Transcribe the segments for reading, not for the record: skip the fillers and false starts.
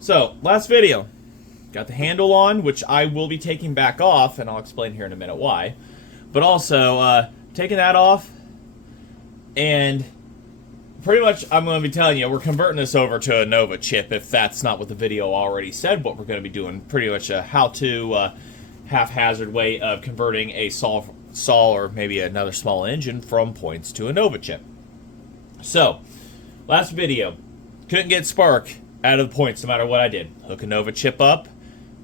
So, last video. Got the handle on, which I will be taking back off, and I'll explain here in a minute why. But also, taking that off, and pretty much I'm going to be telling you, we're converting this over to a Nova chip, if that's not what the video already said, what we're going to be doing. Pretty much a how-to, haphazard way of converting a SAW or maybe another small engine from points to a Nova chip. So, last video. Couldn't get spark out of the points no matter what I did. Hook a Nova chip up,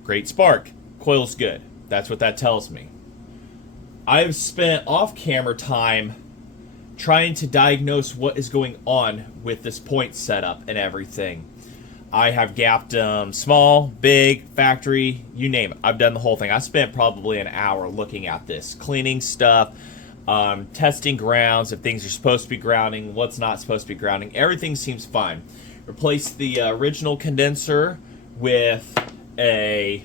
great spark. Coil's good. That's what that tells me. I've spent off-camera time trying to diagnose what is going on with this point setup and everything. I have gapped them small, big, factory, you name it. I've done the whole thing. I spent probably an hour looking at this, cleaning stuff, testing grounds, if things are supposed to be grounding, what's not supposed to be grounding. Everything seems fine. Replaced the original condenser with a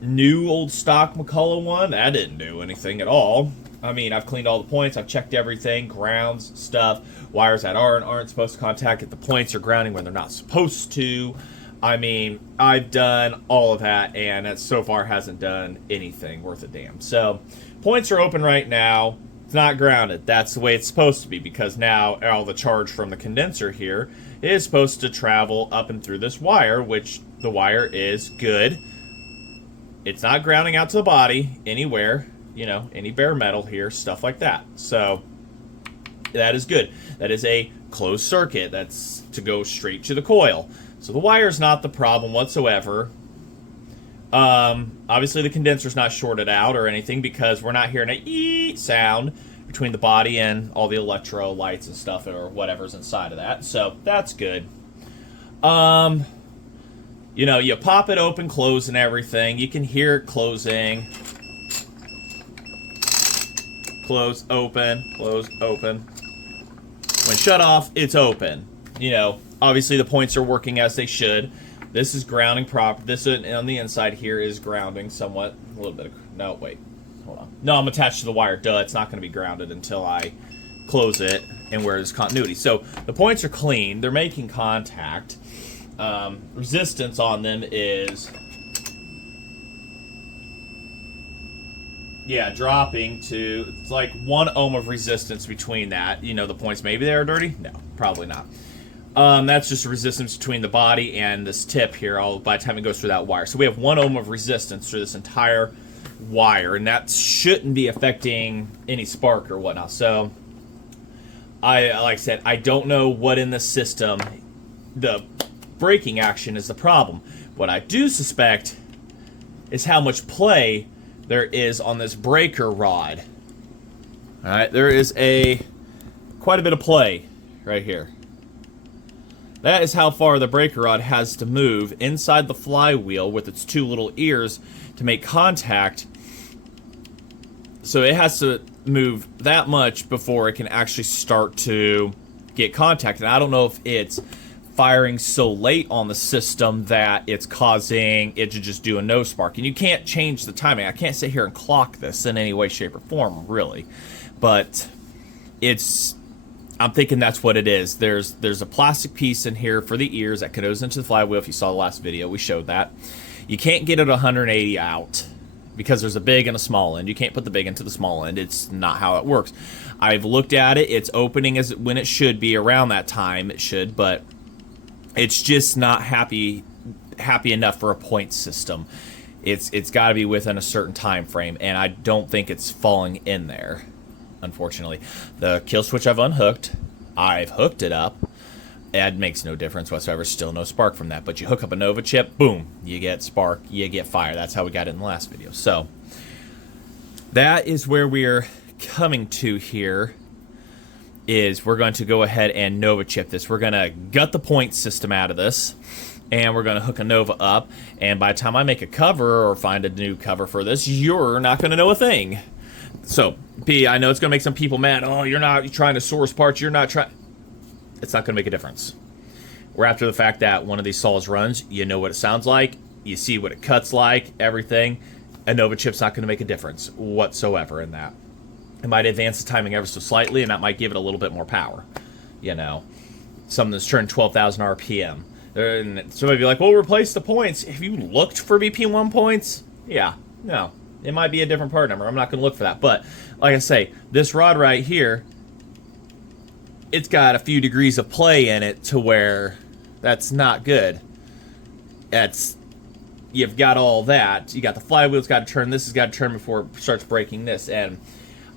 new old stock McCulloch one. That didn't do anything at all. I mean, I've cleaned all the points, I've checked everything, grounds, stuff, wires that are and aren't supposed to contact if the points are grounding when they're not supposed to. I mean, I've done all of that, and that so far hasn't done anything worth a damn. So, points are open right now. It's not grounded. That's the way it's supposed to be, because now all the charge from the condenser here is supposed to travel up and through this wire, which the wire is good. It's not grounding out to the body anywhere. You know, any bare metal here, stuff like that. So, that is good. That is a closed circuit. That's to go straight to the coil. So, the wire's not the problem whatsoever. Obviously, the condenser's not shorted out or anything because we're not hearing a eeet sound between the body and all the electrolytes and stuff or whatever's inside of that. So, that's good. You know, you pop it open, close, and everything. You can hear it closing. Close, open, close, open. When shut off, it's open. You know, obviously the points are working as they should. This is grounding proper. This on the inside here is grounding somewhat. A little bit of, no, wait. Hold on. No, I'm attached to the wire. Duh, it's not going to be grounded until I close it and where there's continuity. So the points are clean. They're making contact. Resistance on them is... yeah, dropping to, it's like 1 ohm of resistance between that. You know, the points, maybe they're dirty? No, probably not. That's just a resistance between the body and this tip here by the time it goes through that wire. So we have 1 ohm of resistance through this entire wire, and that shouldn't be affecting any spark or whatnot. So, like I said, I don't know what in the system, the braking action is the problem. What I do suspect is how much play there is on this breaker rod. Alright, there is quite a bit of play right here. That is how far the breaker rod has to move inside the flywheel with its 2 little ears to make contact. So it has to move that much before it can actually start to get contact. And I don't know if it's firing so late on the system that it's causing it to just do a no spark. And you can't change the timing. I can't sit here and clock this in any way, shape, or form, really. But I'm thinking that's what it is. There's a plastic piece in here for the ears that goes into the flywheel. If you saw the last video, we showed that. You can't get it 180 out because there's a big and a small end. You can't put the big into the small end. It's not how it works. I've looked at it. It's opening when it should be around that time. It should, but it's just not happy enough for a point system. It's got to be within a certain time frame, and I don't think it's falling in there, unfortunately. The kill switch I've unhooked. I've hooked it up. That makes no difference whatsoever. Still no spark from that. But you hook up a Nova chip, boom, you get spark, you get fire. That's how we got it in the last video. So that is where we're coming to here. Is we're going to go ahead and Nova chip this. We're going to gut the point system out of this, and we're going to hook a Nova up, and by the time I make a cover or find a new cover for this, you're not going to know a thing. So, P, I know it's going to make some people mad. Oh, you're trying to source parts. You're not trying. It's not going to make a difference. We're after the fact that one of these saws runs. You know what it sounds like. You see what it cuts like, everything. A Nova chip's not going to make a difference whatsoever in that. It might advance the timing ever so slightly, and that might give it a little bit more power. You know, something that's turned 12,000 RPM. And somebody be like, well, replace the points. Have you looked for BP1 points? Yeah, no. It might be a different part number. I'm not going to look for that. But, like I say, this rod right here, it's got a few degrees of play in it to where that's not good. You've got all that. You got the flywheel's got to turn. This has got to turn before it starts breaking this. And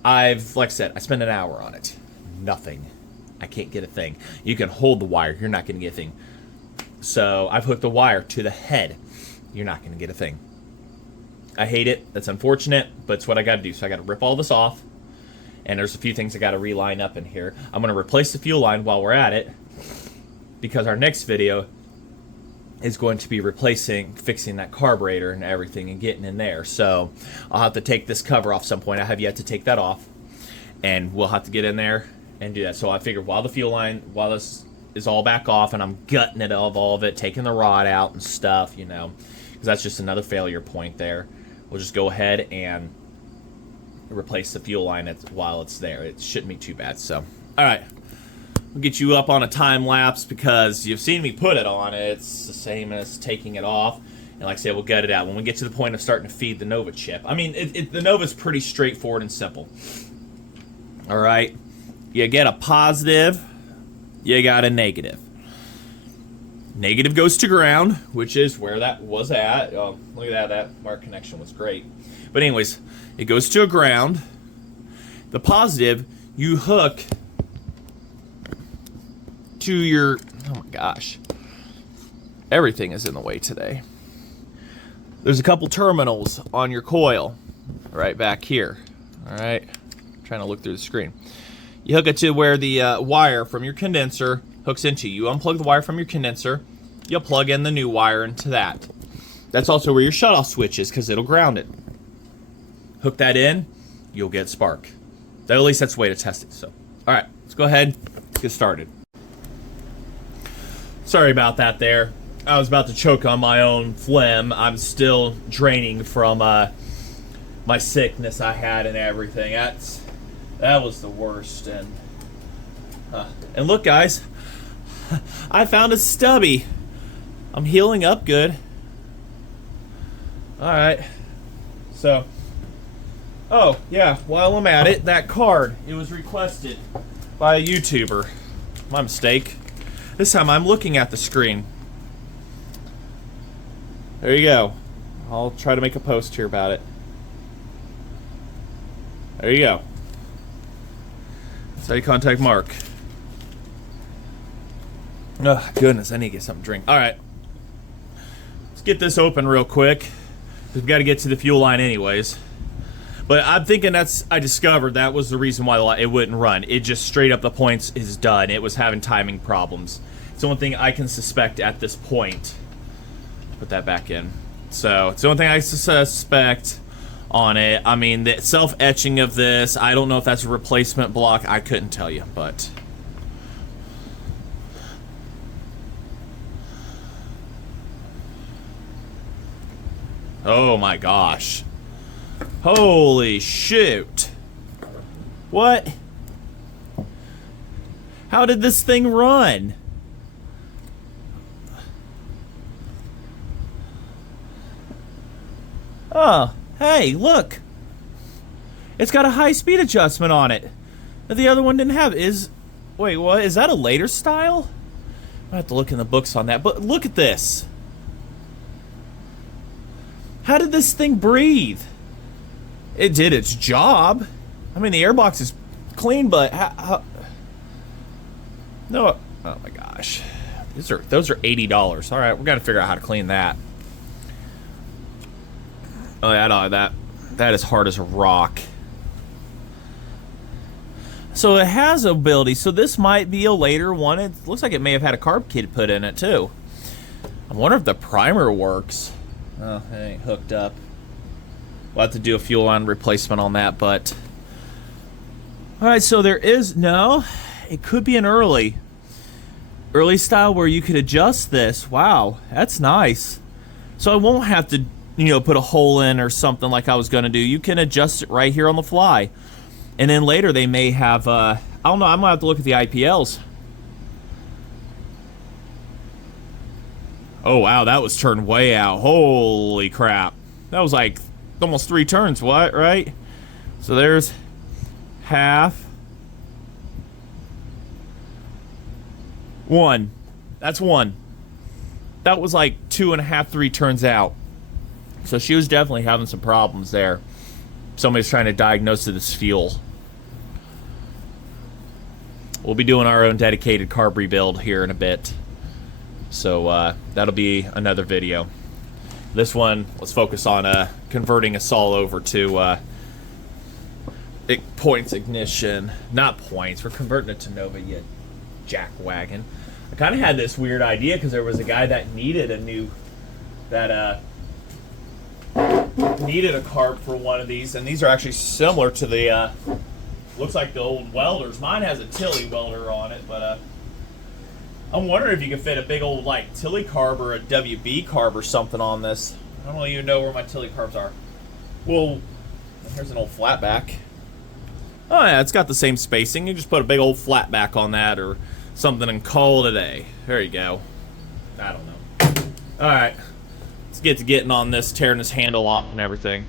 like I said, I spent an hour on it. Nothing. I can't get a thing. You can hold the wire. You're not going to get a thing. So I've hooked the wire to the head. You're not going to get a thing. I hate it. That's unfortunate, but it's what I got to do. So I got to rip all this off. And there's a few things I got to reline up in here. I'm going to replace the fuel line while we're at it, because our next video is going to be fixing that carburetor and everything and getting in there. So I'll have to take this cover off some point. I have yet to take that off, and we'll have to get in there and do that. So I figured while this is all back off and I'm gutting it of all of it, taking the rod out and stuff, because that's just another failure point there. We'll just go ahead and replace the fuel line while it's there. It shouldn't be too bad. So, all right. We'll get you up on a time lapse because you've seen me put it on. It's the same as taking it off. And like I said, we'll gut it out. When we get to the point of starting to feed the Nova chip. I mean, the Nova's pretty straightforward and simple. All right. You get a positive. You got a negative. Negative goes to ground, which is where that was at. Oh, look at that. That mark connection was great. But anyways, it goes to a ground. The positive, you hook to your, oh my gosh, everything is in the way today. There's a couple terminals on your coil right back here. All right, trying to look through the screen. You hook it to where the wire from your condenser hooks into. You unplug the wire from your condenser, you'll plug in the new wire into that. That's also where your shutoff switch is, because it'll ground it. Hook that in, you'll get spark. At least that's the way to test it. So, all right, let's go ahead, let's get started. Sorry about that there. I was about to choke on my own phlegm. I'm still draining from my sickness I had and everything. That was the worst. And look, guys, I found a stubby. I'm healing up good. All right. So, oh yeah, while I'm at it, that card, it was requested by a YouTuber. My mistake. This time I'm looking at the screen. There you go. I'll try to make a post here about it. There you go. That's how you contact Mark. Oh, goodness, I need to get something to drink. All right. Let's get this open real quick. We've got to get to the fuel line anyways. But I'm thinking I discovered that was the reason why it wouldn't run. It just straight up the points is done. It was having timing problems. It's the only thing I can suspect at this point. Put that back in. So, it's the only thing I suspect on it. I mean, the self-etching of this, I don't know if that's a replacement block. I couldn't tell you, but... oh my gosh. Holy shoot. What? How did this thing run? Oh, hey, look. It's got a high speed adjustment on it that the other one didn't have. Wait, what? Is that a later style? I have to look in the books on that. But look at this. How did this thing breathe? It did its job. I mean, the airbox is clean, but how? No. Oh my gosh. Those are $80. All right, we're gonna figure out how to clean that. Oh yeah, no, that is hard as a rock. So it has ability. So this might be a later one. It looks like it may have had a carb kit put in it too. I wonder if the primer works. Oh, it ain't hooked up. We'll have to do a fuel line replacement on that, but... alright, so there is... no, it could be an early style where you could adjust this. Wow, that's nice. So I won't have to, put a hole in or something like I was going to do. You can adjust it right here on the fly. And then later they may have... I don't know, I'm going to have to look at the IPLs. Oh, wow, that was turned way out. Holy crap. That was like almost 3 turns, what, right? So there's half. 1. That's 1. That was like 2.5, 3 turns out. So she was definitely having some problems there. Somebody's trying to diagnose this fuel. We'll be doing our own dedicated carb rebuild here in a bit. So that'll be another video. This one, let's focus on converting us all over to points ignition. Not points, we're converting it to Nova, you jackwagon. I kind of had this weird idea because there was a guy that needed a carb for one of these, and these are actually similar to the looks like the old welders. Mine has a Tilly welder on it, but I'm wondering if you could fit a big old like Tilly carb or a WB carb or something on this. I don't even know where my Tilly carbs are. Well, here's an old flatback. Oh yeah, it's got the same spacing. You just put a big old flatback on that or something and call it a day. There you go. I don't know. All right, let's get to getting on this, tearing this handle off and everything.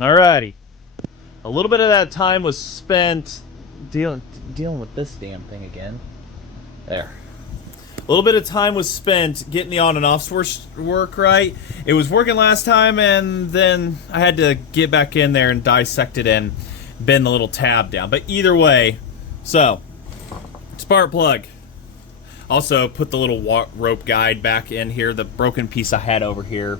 Alrighty. A little bit of that time was spent dealing with this damn thing again. There. A little bit of time was spent getting the on and off switch work right. It was working last time, and then I had to get back in there and dissect it and bend the little tab down. But either way, so spark plug. Also put the little rope guide back in here. The broken piece I had over here,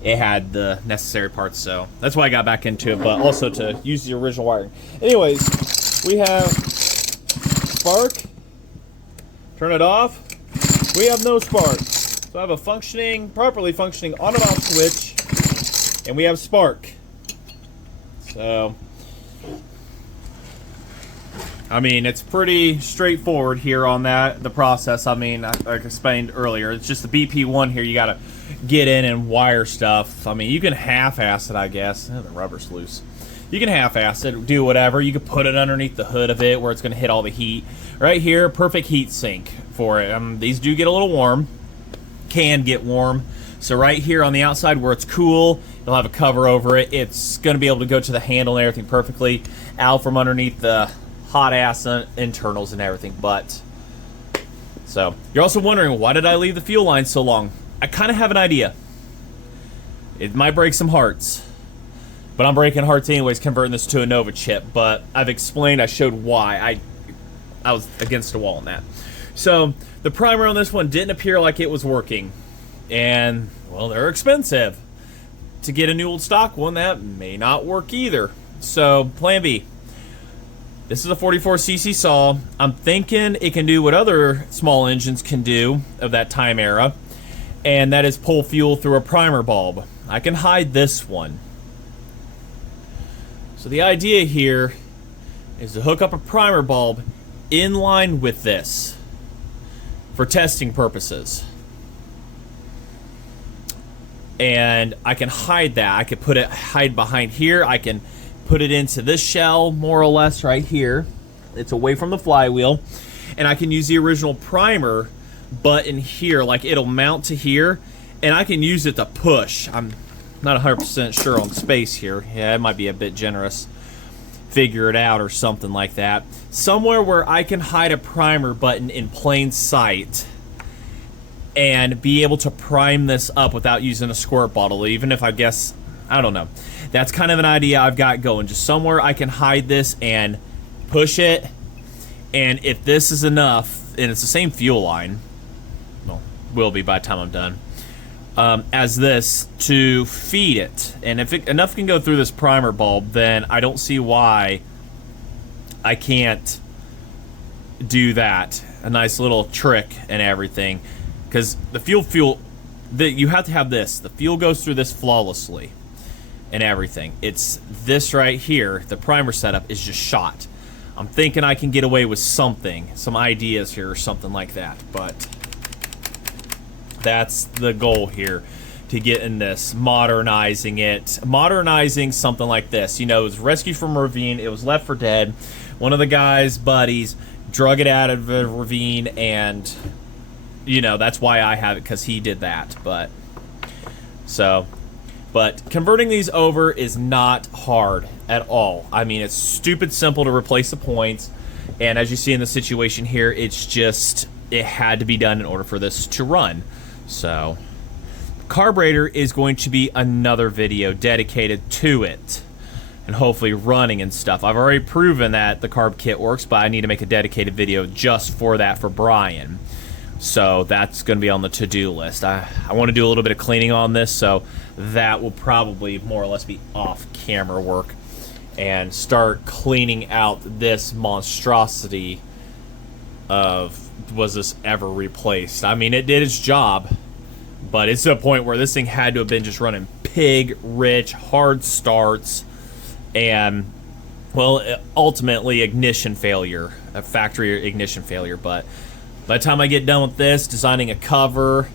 it had the necessary parts, so that's why I got back into it, but also to use the original wiring. Anyways, we have spark. Turn it off. We have no spark. So I have a properly functioning on and off switch, and we have spark. So, I mean, it's pretty straightforward here on the process. I mean, like I explained earlier, it's just the BP1 here. You gotta get in and wire stuff. I mean, you can half-ass it, I guess. Oh, the rubber's loose. You can half-ass it, do whatever. You could put it underneath the hood of it where it's going to hit all the heat. Right here, perfect heat sink for it. These do get a little warm. Can get warm. So right here on the outside where it's cool, you'll have a cover over it. It's going to be able to go to the handle and everything perfectly. Out from underneath the hot-ass internals and everything. But, so, you're also wondering, why did I leave the fuel line so long? I kind of have an idea. It might break some hearts. But I'm breaking hearts anyways, converting this to a Nova chip. But I've explained, I showed why. I was against the wall on that. So, the primer on this one didn't appear like it was working. And, well, they're expensive. To get a new old stock one, that may not work either. So, plan B. This is a 44cc saw. I'm thinking it can do what other small engines can do of that time era. And that is pull fuel through a primer bulb. I can hide this one. So the idea here is to hook up a primer bulb in line with this for testing purposes. and I can hide that. I could hide behind here. I can put it into this shell, more or less, right here. It's away from the flywheel. And I can use the original primer button here, like it'll mount to here, and I can use it to push. I'm not 100% sure on space here. Yeah, it might be a bit generous. Figure it out or something like that. Somewhere where I can hide a primer button in plain sight and be able to prime this up without using a squirt bottle, even if I guess, I don't know. That's kind of an idea I've got going. Just somewhere I can hide this and push it, and if this is enough, and it's the same fuel line, well, will be by the time I'm done, as this to feed it. And if enough can go through this primer bulb, then I don't see why I can't do that. A nice little trick and everything. Because the you have to have this. The fuel goes through this flawlessly and everything. It's this right here, the primer setup, is just shot. I'm thinking I can get away with something, some ideas here or something like that, but that's the goal here, to get in this, modernizing it, modernizing something like this. You know, it was rescued from Ravine, it was left for dead. One of the guy's buddies drug it out of the ravine, and you know, that's why I have it, because he did that. But converting these over is not hard at all. I mean, it's stupid simple to replace the points, and as you see in the situation here, it's just, it had to be done in order for this to run. So carburetor is going to be another video dedicated to it, and hopefully running and stuff. I've already proven that the carb kit works, but I need to make a dedicated video just for that for Brian. So that's going to be on the to-do list. I want to do a little bit of cleaning on this, so that will probably more or less be off-camera work, and start cleaning out this monstrosity of, was this ever replaced? I mean, it did its job, but it's to a point where this thing had to have been just running pig-rich, hard starts, and, well, ultimately ignition failure, a factory ignition failure. But by the time I get done with this, designing a cover,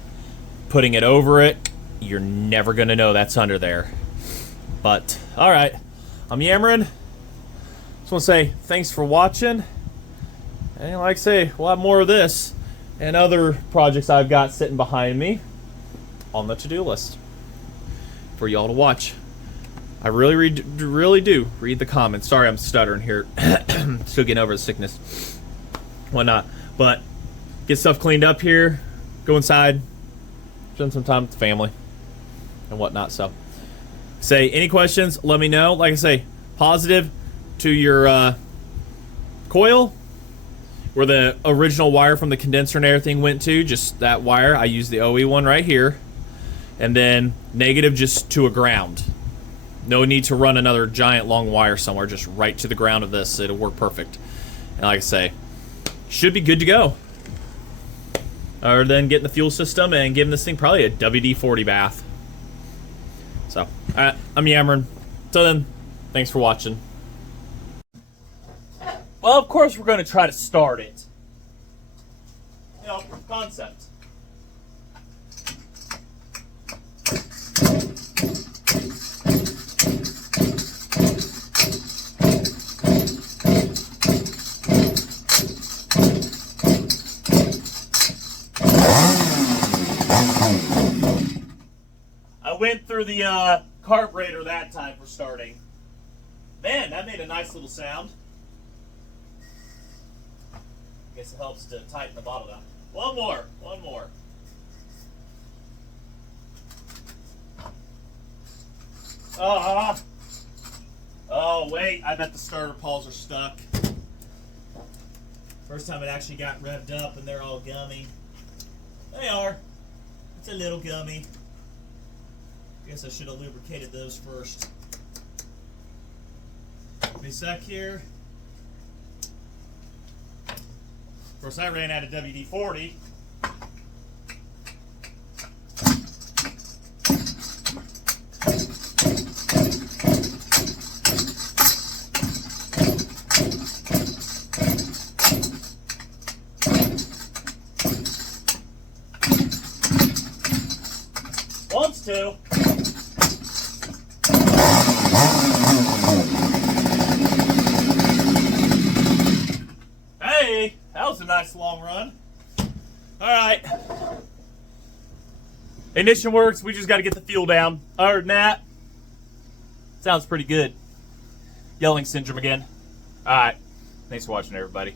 putting it over it, you're never going to know that's under there. But, alright, I'm yammering. Just want to say thanks for watching. And like I say, we'll have more of this and other projects I've got sitting behind me on the to-do list for y'all to watch. I really do read the comments. Sorry, I'm stuttering here. Still getting over the sickness. Whatnot. But get stuff cleaned up here. Go inside. Spend some time with the family and whatnot. So, say any questions, let me know. Like I say, positive to your coil, where the original wire from the condenser and everything went to, just that wire. I use the OE one right here. And then negative just to a ground. No need to run another giant long wire somewhere, just right to the ground of this. It'll work perfect. And like I say, should be good to go. Other than getting the fuel system and giving this thing probably a WD-40 bath. So, alright, I'm yammering. Till then, thanks for watching. Well, of course we're going to try to start it. You know, concept. I went through the carburetor that time for starting. Man, that made a nice little sound. I guess it helps to tighten the bottle down. One more. Oh, wait, I bet the starter pawls are stuck. First time it actually got revved up and they're all gummy. They are. It's a little gummy. Guess I should have lubricated those first. Give me a sec here. Of course, I ran out of WD-40. Wants to. Hey, that was a nice long run. All right. Ignition works. We just got to get the fuel down. Other than that, sounds pretty good. Yelling syndrome again. All right. Thanks for watching, everybody.